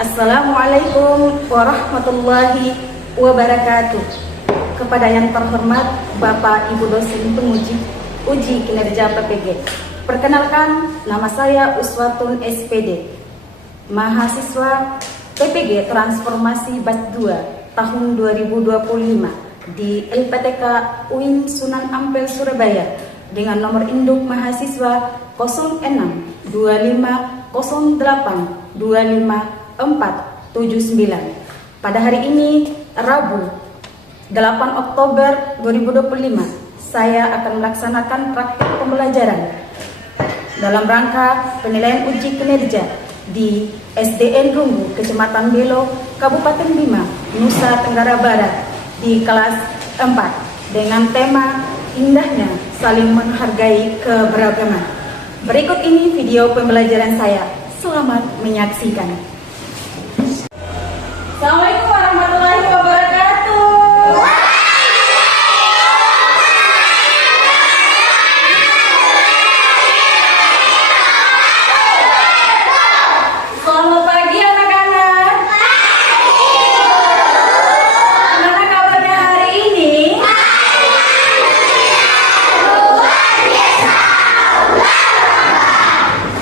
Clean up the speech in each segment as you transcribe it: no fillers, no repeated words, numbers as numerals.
Assalamualaikum warahmatullahi wabarakatuh. Kepada yang terhormat Bapak Ibu dosen penguji uji kinerja PPG. Perkenalkan, nama saya Uswatun SPD, mahasiswa PPG Transformasi Batch 2 tahun 2025 di LPTK UIN Sunan Ampel Surabaya dengan nomor induk mahasiswa 061250825479. Pada hari ini, Rabu 8 Oktober 2025, saya akan melaksanakan praktik pembelajaran dalam rangka penilaian uji kinerja di SDN Runggu, Kecamatan Belo, Kabupaten Bima, Nusa Tenggara Barat di kelas 4 dengan tema indahnya saling menghargai keberagaman. Berikut ini video pembelajaran saya. Selamat menyaksikan. Assalamualaikum warahmatullahi wabarakatuh. Selamat pagi anak-anak. Gimana kabarnya hari ini?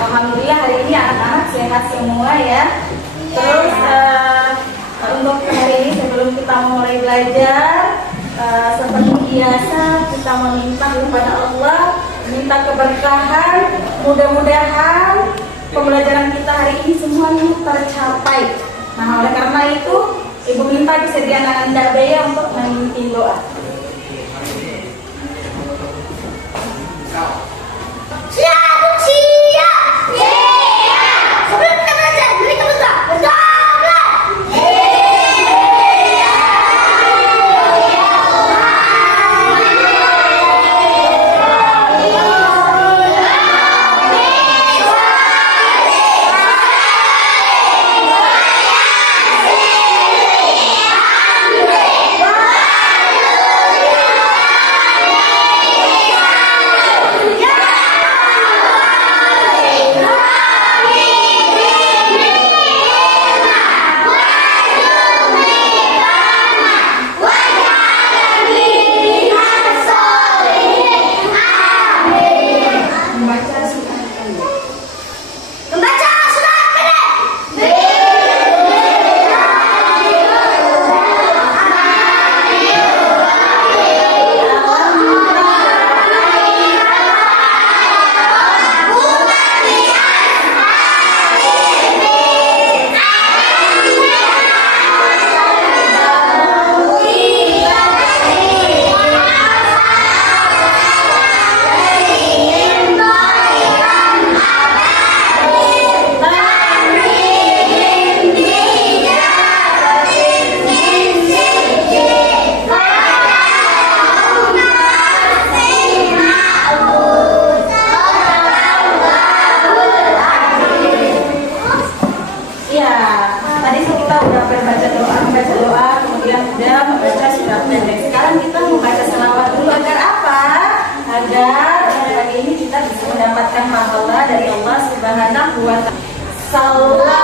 Alhamdulillah hari ini anak-anak sehat semua ya. Terus untuk hari ini sebelum kita mulai belajar, seperti biasa kita meminta kepada Allah, minta keberkahan. Mudah-mudahan pembelajaran kita hari ini semuanya tercapai. Nah, oleh karena itu Ibu minta kesediaan Anda Bea untuk memimpin doa. Sebelum kita belajar, beri kebetulan berdoa. Mendapatkan pahala dari Allah Subhanahu wa Ta'ala.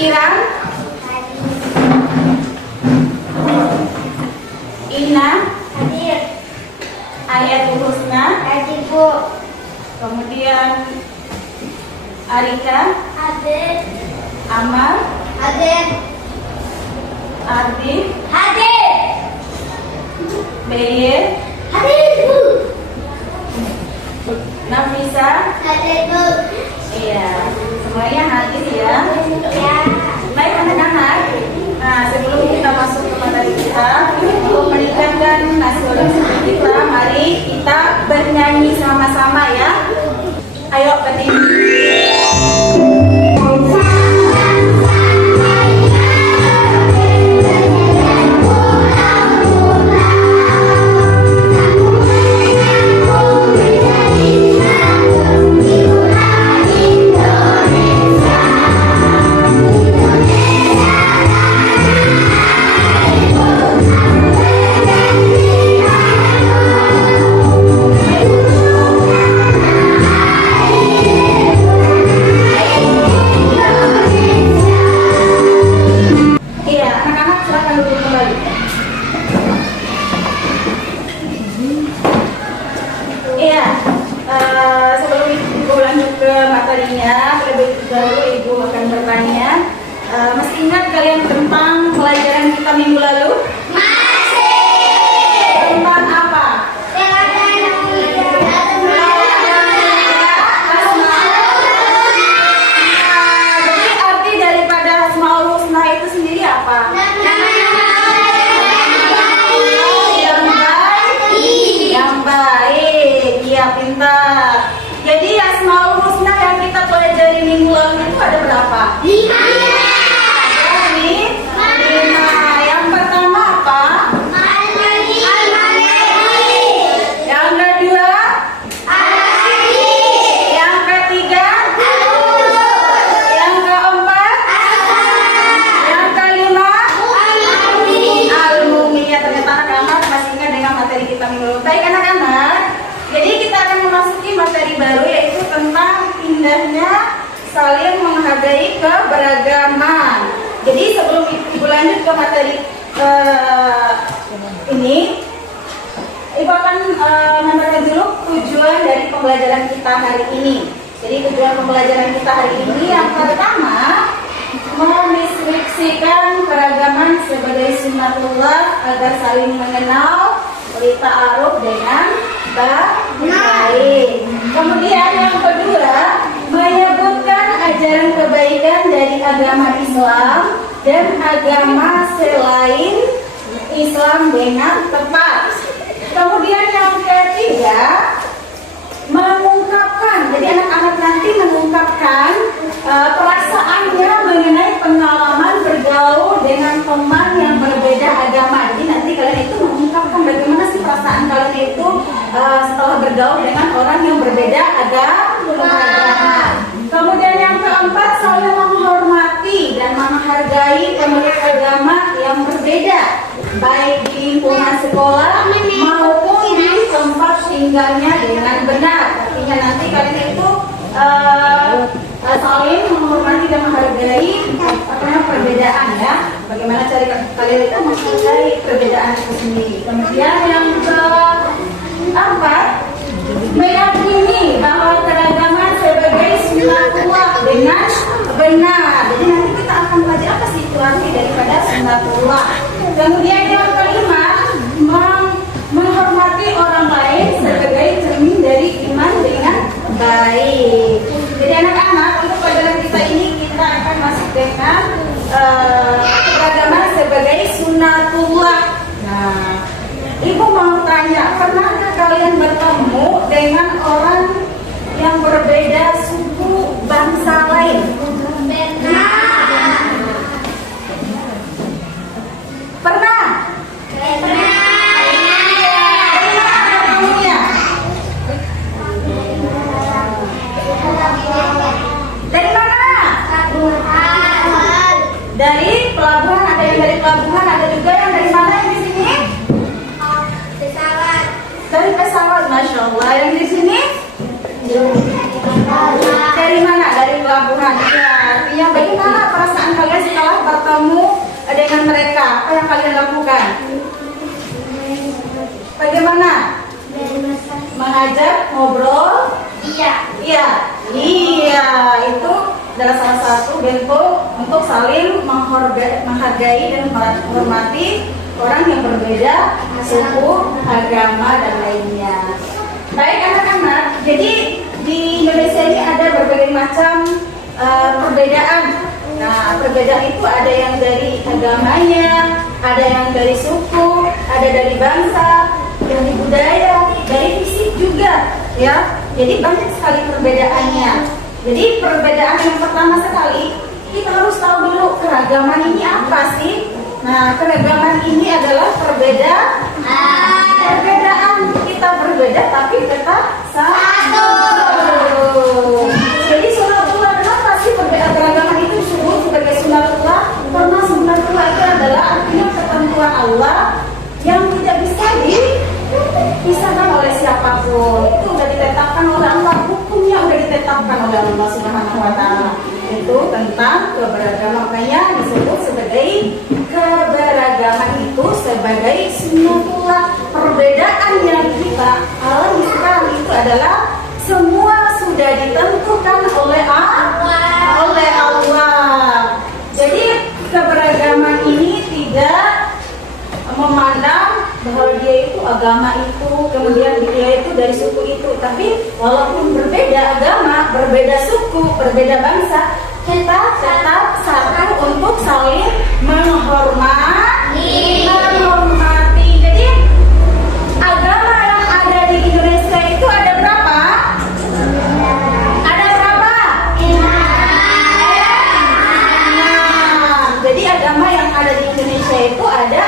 Iran, Ina, Hadir. Ayatul Husna, Hadir, Bu. kemudian Arika, Hadir. Amal, Hadir. Ardi, Hadir. Beye, Hadir, Bu. Nafisa. Hadir, Bu. Iya, semuanya hadir ya. Ya. Baik anak-anak, nah sebelum kita masuk ke materi kita, untuk meningkatkan nasionalisme kita, mari kita bernyanyi sama-sama ya. Ayo bernyanyi. Iya, anak-anak silakan duduk kembali. Iya, sebelum Ibu lanjut ke materinya, terlebih dahulu Ibu akan bertanya, masih ingat kalian tentang pelajaran kita minggu lalu? Tentang apa? Jadi arti daripada Asmaul Husna itu sendiri apa? Yang baik, iya pintar. Jadi Asmaul Husna yang kita pelajari minggu lalu itu ada berapa? Ada lima. Yang pertama apa? Yang kedua? Yang ketiga? Yang keempat? Yang kelima? Al-Mumiyah. Ternyata anak-anak masih ingat dengan materi kita minggu lalu. Baik anak-anak, jadi kita akan memasuki materi baru yaitu tentang indahnya saling menghargai keberagaman. Jadi sebelum Ibu lanjut ke materi ini, Ibu akan menyampaikan dulu tujuan dari pembelajaran kita hari ini. Jadi tujuan pembelajaran kita hari ini yang pertama, mendeskripsikan keragaman sebagai sunnatullah agar saling mengenal, ta'aruf dengan baik. Kemudian yang kedua, menyebutkan ajaran kebaikan dari agama Islam dan agama selain Islam dengan tepat. Kemudian yang ketiga, mengungkapkan, jadi anak-anak nanti mengungkapkan perasaannya mengenai pengalaman bergaul dengan teman yang berbeda agama. Jadi nanti kalian itu mengungkapkan bagaimana sih perasaan kalian itu setelah bergaul dengan orang yang berbeda agama. Kemudian yang keempat, saling menghormati dan menghargai pemeluk agama yang berbeda, baik di lingkungan sekolah maupun di tempat tinggalnya dengan benar. Artinya nanti kalian itu saling menghormati dan menghargai perbedaan ya. Bagaimana cara kalian itu menghargai perbedaan itu sendiri. Kemudian yang keempat, meyakini bahwa keragaman sebagai sunnatullah dengan benar. Jadi nanti kita akan belajar apa sih itu arti daripada sunnatullah. Kemudian yang kelima, menghormati orang lain sebagai cermin dari iman dengan baik. Jadi anak-anak, untuk pelajaran kita ini kita akan masuk dengan keragaman sebagai sunnatullah. Nah, Ibu mau tanya, pernahkah kalian bertemu dengan orang yang berbeda suku bangsa lain? Pernah? Pernah. Kamu ya? dengan mereka. Apa yang kalian lakukan? Bagaimana? Mengajak ngobrol? Iya. Iya, itu adalah salah satu bentuk untuk saling menghargai dan menghormati orang yang berbeda suku, agama, dan lainnya. Baik anak-anak, jadi di Indonesia ini ada berbagai macam perbedaan. Nah, perbedaan itu ada yang dari agamanya, ada yang dari suku, ada dari bangsa, dari budaya, dari fisik juga, ya. Jadi banyak sekali perbedaannya. Jadi perbedaan yang pertama sekali, kita harus tahu dulu keragaman ini apa sih? Nah, keragaman ini adalah perbedaan. Kita berbeda tapi tetap satu. Jadi sunatullah, kenapa sih perbedaan keragaman itu disebut sebagai sunatullah? Karena sunatullah itu adalah artinya ketentuan Allah yang tidak bisa dipisahkan oleh siapapun. Itu sudah ditetapkan oleh Allah, hukumnya sudah ditetapkan oleh Allah Subhanahu wa Ta'ala. Itu tentang keberagaman, makanya disebut sebagai keberagaman itu sebagai sunatullah. Perbedaan yang kita alami sekarang itu adalah semua sudah ditentukan oleh Allah. Jadi keberagaman ini tidak memandang bahwa dia itu agama itu, kemudian dia itu dari suku itu. Tapi walaupun berbeda agama, berbeda suku, berbeda bangsa, kita tetap satu untuk saling menghormati. Jadi agama yang ada di Indonesia itu ada berapa? Ada berapa? 6. Jadi agama yang ada di Indonesia itu ada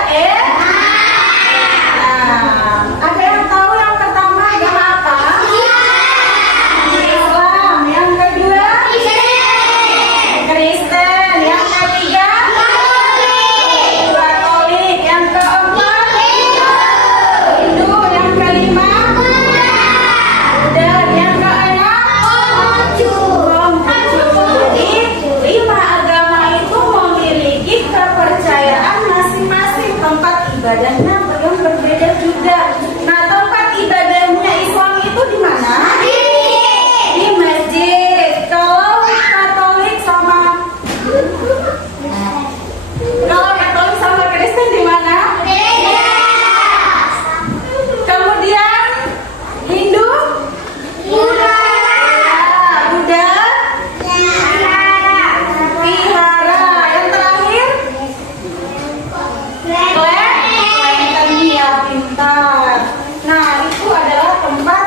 ada yang tahu yang pertama agama apa? Islam. Yang kedua? Kristen. Yang ketiga? Katolik. Yang keempat? Hindu. Yang kelima? Buddha. Yang keenam? Konghucu. Jadi 5 agama itu memiliki kepercayaan masing-masing, tempat ibadahnya yang berbeda juga. Nah, tempat ibadahnya Islam itu di mana? Di masjid. Kalau Katolik sama Kristen di mana? Kemudian Hindu? Buddha. Vihara. Yang terakhir? Iya, pintar. Nah, itu adalah tempat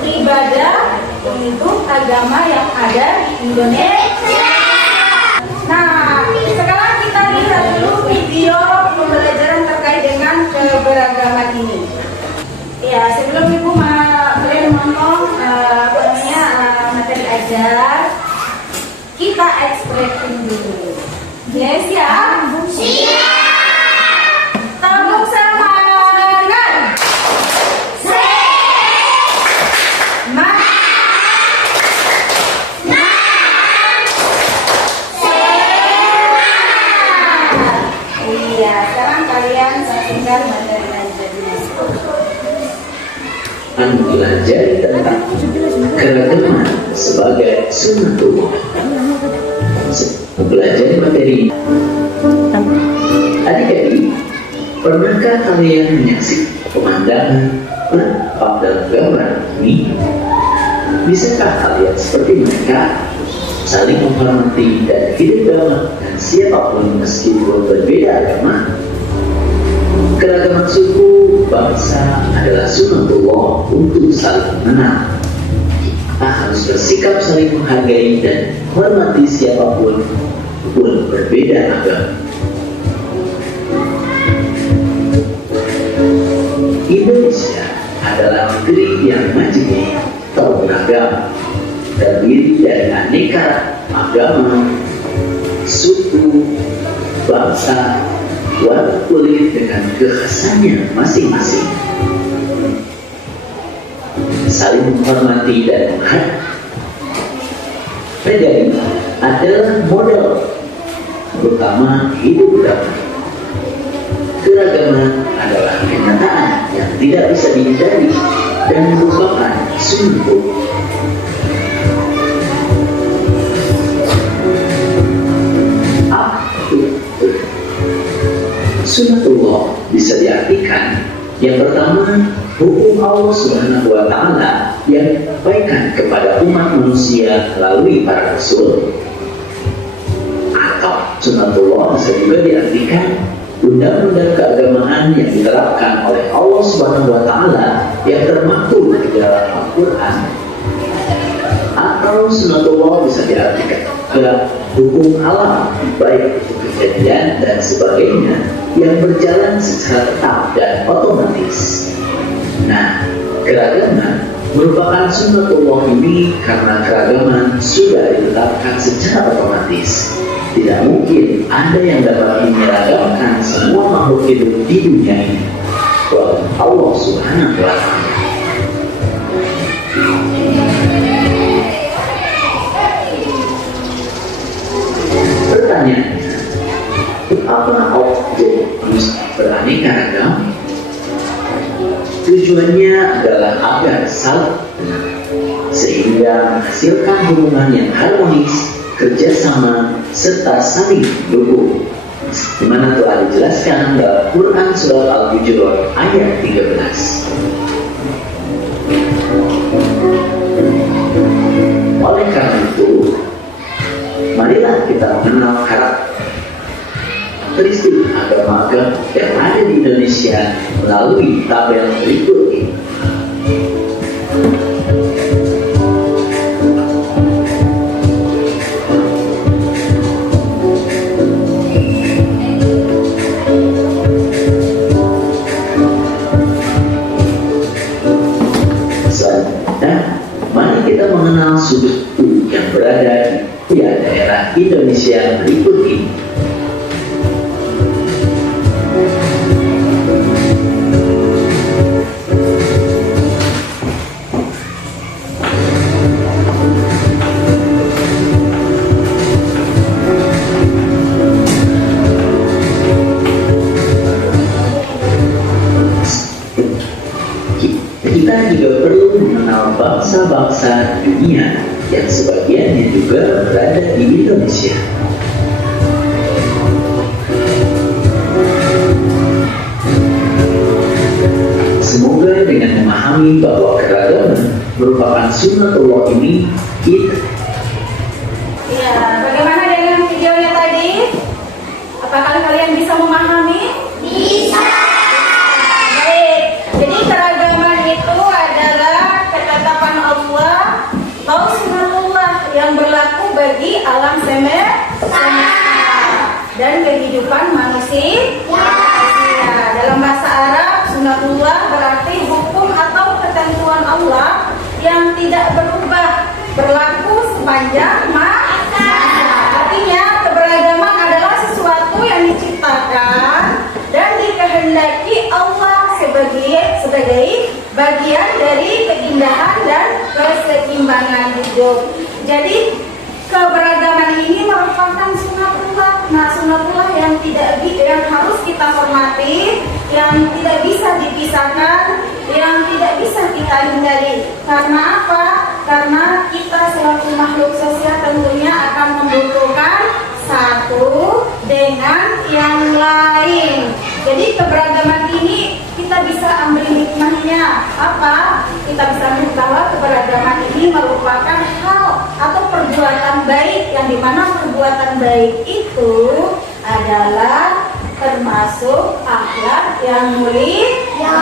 ibadah untuk agama yang ada di Indonesia. Nah, sekarang kita lihat dulu video pembelajaran terkait dengan keberagaman ini. Ya, sebelum Ibu kalian menonton materi ajar, kita ekspresi dulu. Yes ya? Siap. Tepuk semangat. Iya, sekarang kalian saksikan materi ajarnya. Mempelajari tentang keragaman sebagai sunatullah. Mempelajari materi. Adik-adik, pernahkah kalian menyaksikan pemandangan pada gambar ini? Bisakah kalian seperti mereka saling menghormati dan hidup damai dengan siapapun meskipun berbeda agama? Keragaman suku bangsa adalah sunatullah untuk saling mengenal. Kita harus bersikap saling menghargai dan menghormati siapapun pun berbeda agama. Indonesia adalah negeri yang majemuk, beragam, terdiri dari aneka agama, suku, bangsa, warna kulit dengan kekhasannya masing-masing. Saling menghormati dan menghargai adalah modal terutama hidup damai. Keragaman adalah kenyataan yang tidak bisa dihindari dan merupakan sunnah. Sunnatullah bisa diartikan yang pertama, hukum Allah Subhanahu wa Ta'ala yang disampaikan kepada umat manusia melalui para rasul. Atau sunnatullah bisa juga diartikan undang-undang keagamaan yang diterapkan oleh Allah Subhanahu wa Ta'ala yang termaktub di dalam Al-Quran. Atau sunnatullah bisa diartikan adalah hukum alam, baik itu kejadian dan sebagainya yang berjalan secara tetap dan otomatis. Nah, keragaman merupakan sunnatullah ini karena keragaman sudah ditetapkan secara otomatis. Tidak mungkin ada yang dapat menyeragamkan semua makhluk hidup di dunia ini, kecuali Allah Subhanahu wa Ta'ala. Pertanyaannya, apa objek beraneka ragam? Tujuannya adalah agar saling sehingga menghasilkan hubungan yang harmonis, kerjasama, serta saling mendukung. Di mana telah dijelaskan dalam Quran Surat Al-Hujurat ayat 13. Oleh karena itu, marilah kita mengenal karakteristik agama-agama yang ada di Indonesia melalui tabel berikut ini. Selanjutnya, mari kita mengenal suku yang berada di daerah Indonesia berikut ini. Kita juga perlu mengenal bangsa-bangsa dunia yang sebagiannya juga berada di Indonesia. Semoga dengan memahami bahwa keragaman merupakan sunnatullah ini, kita Bagaimana dengan videonya tadi? Apakah kalian bisa memahami? Bisa. Baik, jadi keragaman itu adalah ketetapan Allah atau sunnatullah yang berlaku bagi alam semesta dan kehidupan manusia. Dalam bahasa Arab, sunnatullah berarti hukum atau ketentuan Allah yang tidak berubah, berlaku sepanjang masa. Artinya, keberagaman adalah sesuatu yang diciptakan dan dikehendaki Allah sebagai bagian dari keindahan dan keseimbangan hidup. Jadi keberagaman ini merupakan sunnatullah. Nah, sunnatullah yang harus kita hormati, yang tidak bisa dipisahkan, yang tidak bisa kita hindari. Karena apa? Karena kita selaku makhluk sosial tentunya akan membutuhkan satu dengan yang lain. Jadi keberagaman ini kita bisa ambil hikmahnya. Apa? Kita bisa melihat bahwa keberagaman ini merupakan hal atau perbuatan baik, yang dimana perbuatan baik itu adalah termasuk akhlak yang mulia,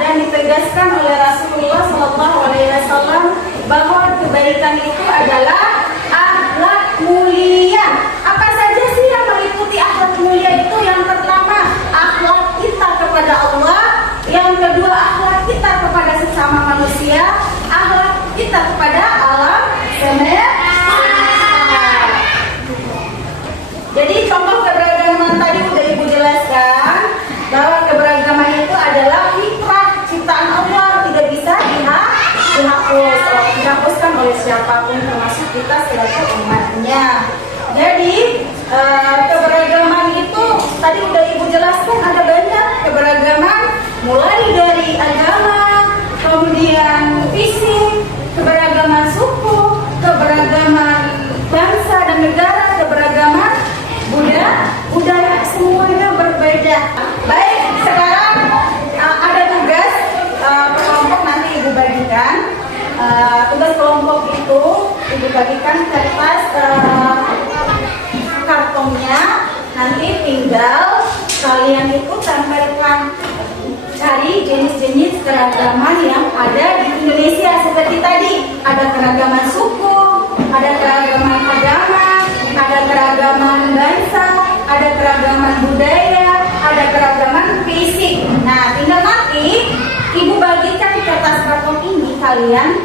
dan ditegaskan oleh Rasulullah SAW bahwa kebaikan itu adalah akhlak mulia. Apa saja sih yang meliputi akhlak mulia itu? Yang pertama, akhlak kita kepada Allah. Yang kedua, akhlak kita kepada sesama manusia. Akhlak kita kepada alam semesta. Jadi contoh keberagaman tadi sudah Ibu jelaskan bahwa keberagaman itu adalah fitrah ciptaan Allah, tidak bisa dihapuskan oleh siapapun termasuk kita selaku umatnya. Jadi keberagaman itu tadi udah Ibu jelaskan ada banyak keberagaman, mulai dari agama, kemudian fisik, keberagaman suku, keberagaman bangsa dan negara, keberagaman budaya, semuanya berbeda. Baik, sekarang ada tugas kelompok nanti Ibu bagikan. Tugas kelompok itu Ibu bagikan kertas kartonnya, nanti tinggal kalian itu tempelkan, cari jenis-jenis keragaman yang ada di Indonesia. Seperti tadi, ada keragaman suku, ada keragaman agama, ada keragaman bangsa, ada keragaman budaya, ada keragaman fisik. Nah, tinggal nanti Ibu bagikan kertas karton ini, kalian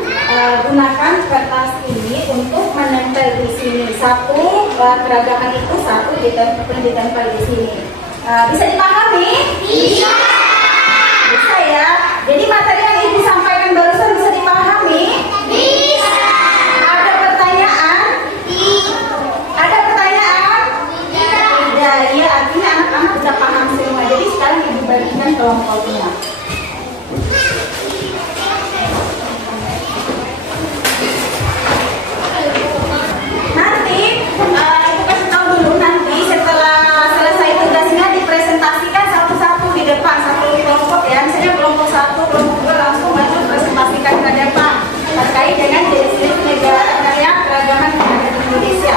gunakan kertas ini untuk menempel di sini. Satu keragaman itu satu ditempel di sini. Bisa dipahami? Bisa. Bisa ya. Jadi materi yang Ibu sampaikan barusan bisa dipahami? Bisa. Ada pertanyaan? Ada pertanyaan? Tidak. Iya, artinya anak-anak sudah paham semua. Jadi sekarang Ibu bagikan kelompoknya. Nanti Ibu kasih tahu dulu, nanti setelah selesai tugasnya dipresentasikan satu-satu di depan, satu kelompok ya. Misalnya kelompok 1, kelompok 2 langsung maju presentasikan ke depan terkait dengan jenis-jenis negara keragaman yang ada di Indonesia.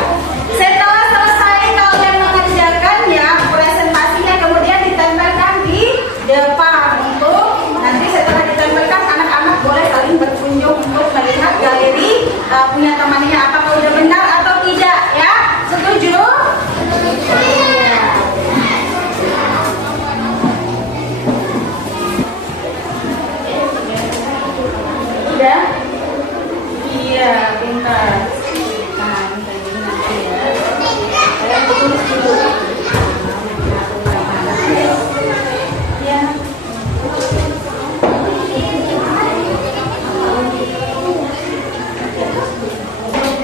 Setelah selesai kalian mengerjakannya, presentasinya kemudian ditempelkan di depan untuk nanti setelah ditempelkan anak-anak boleh saling berkunjung untuk melihat galeri punya temannya apakah udah benar atau tidak ya. Setuju? Sudah? Iya, pintar. Nah, ini tadi nanti ya. Saya tulis dulu. Ya.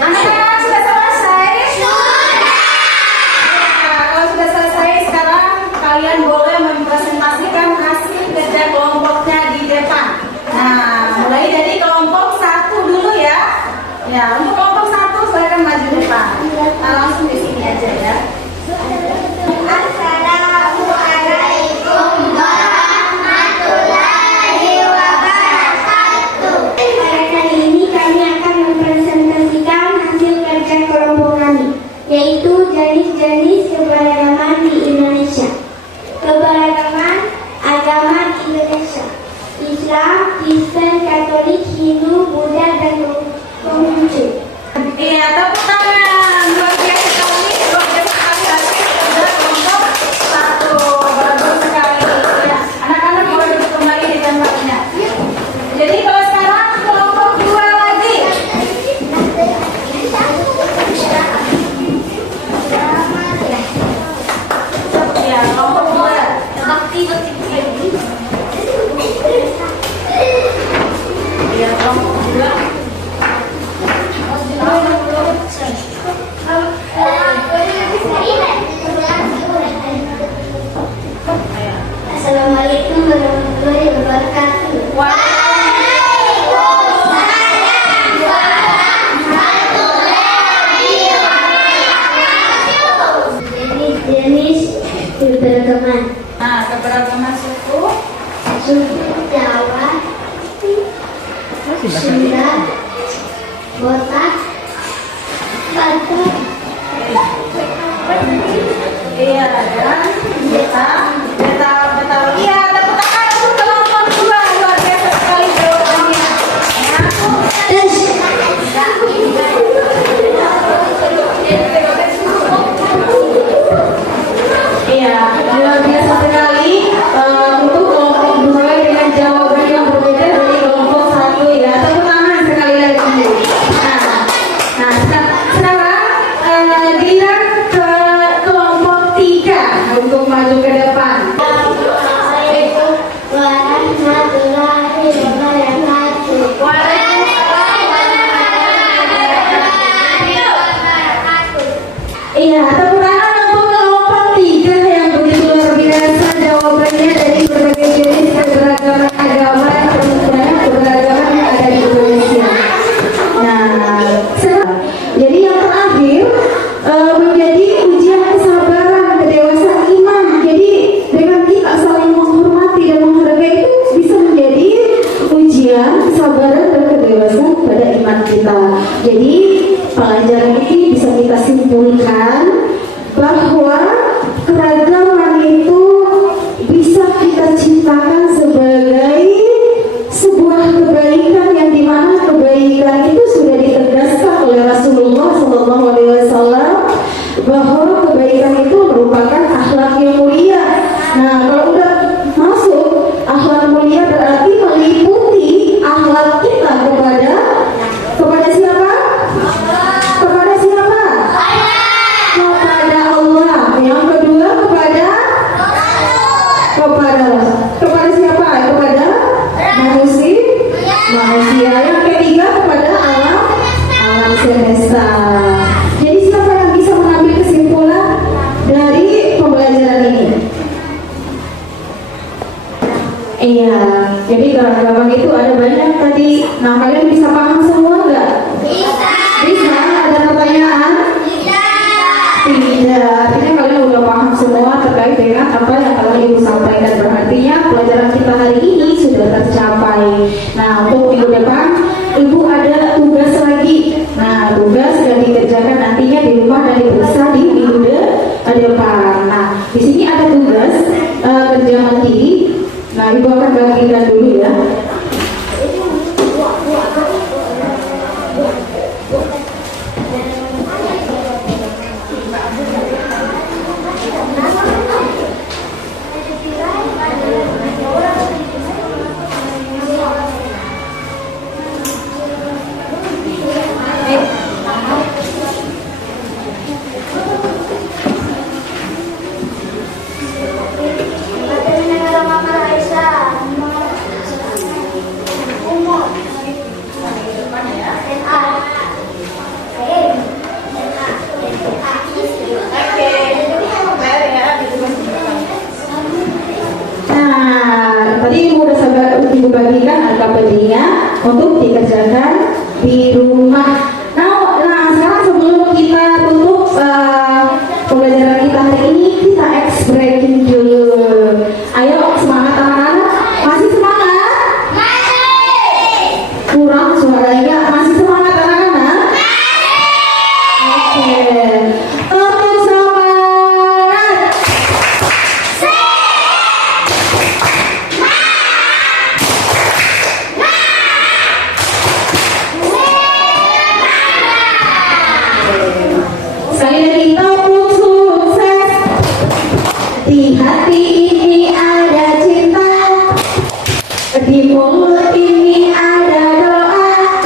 Anak-anak sudah selesai? Sudah. Kalau sudah selesai, sekarang kalian boleh mempresentasikan hasil kerja kelompoknya di depan. Nah, mulai dari kelompok 1 dulu ya. Ya, untuk kelompok 1 silakan maju depan. Nah, langsung di sini aja ya. Assalamualaikum warahmatullahi wabarakatuh. Pada kali ini kami akan mempresentasikan hasil kerja kelompok kami, yaitu jenis-jenis keberagaman di Indonesia. Keberagaman agama di Indonesia: Islam, Kristen, Katolik, Hindu, Buddha, dan Konghucu. Iya, tepuk tangan. Luar biasa sekali, luar biasa sekali hasil kerja kelompok 1. Bagus sekali. Ya, anak-anak boleh duduk kembali di tempatnya. Jadi kalau sekarang kelompok 2 lagi. Ya, kelompok 2. Ya, kelompok 2. Assalamualaikum warahmatullahi wabarakatuh. Jenis keberagaman: Nah, keberagaman suku. suku Jawa, Sunda, Botak, Batak, Iya, dan Betawi. Iya, tepuk tangan untuk kelompok 2. Luar biasa sekali jawabannya. Iya, luar biasa sekali untuk kelompok 2 dengan jawaban yang berbeda dari kelompok 1 ya. Tepuk tangan sekali lagi. Nah, kita. Jadi pelajaran ini bisa kita simpulkan bahwa keragaman itu bisa kita ciptakan sebagai sebuah kebaikan yang dimana kebaikan itu sudah ditegaskan oleh Rasulullah SAW bahwa kebaikan itu merupakan akhlak yang mulia. Nah, kalau udah masuk akhlak mulia berarti meliputi akhlak kita kepada siapa? Kepada siapa? Kepada Allah. Yang kedua kepada siapa? Kepada manusia. Yang ketiga kepada alam semesta. Jadi siapa yang bisa mengambil kesimpulan dari pembelajaran ini? Iya, jadi keragaman itu ada banyak tadi. Nah, kalian bisa paham semua nggak? Bisa. Ada pertanyaan? Tidak. Artinya kalian udah paham semua terkait dengan apa yang telah Ibu sampaikan. Berartinya pelajaran kita hari ini sudah tercapai. Nah, untuk minggu depan Ibu ada tugas lagi. Nah, tugas sudah dikerjakan nantinya di rumah dan diperiksa di minggu depan. Nah, di sini ada tugas kerja mandiri. Nah, Ibu akan bagikan dulu ya. Ibu bagikan angka-angkanya untuk dikerjakan di rumah. Nah, sekarang sebelum kita tutup pembelajaran kita hari ini, kita ice breaking dulu. Ayo semangat anak-anak. Masih semangat? Masih. Kurang suaranya. Masih semangat anak-anak? Masih. Oke. Tetap semangat. Sekali lagi, tabung sukses. Di hati ini ada cinta, di mulut ini ada doa,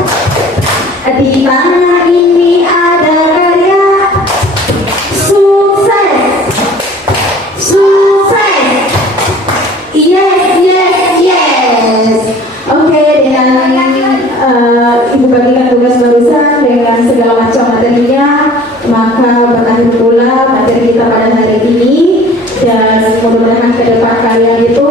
di tangan ini ada karya. Sukses, sukses. Yes. Oke, dengan Ibu bagikan tugas barusan dengan segala macam materinya, maka berakhir pula materi kita pada hari ini. Dan mudah-mudahan ke depan kalian itu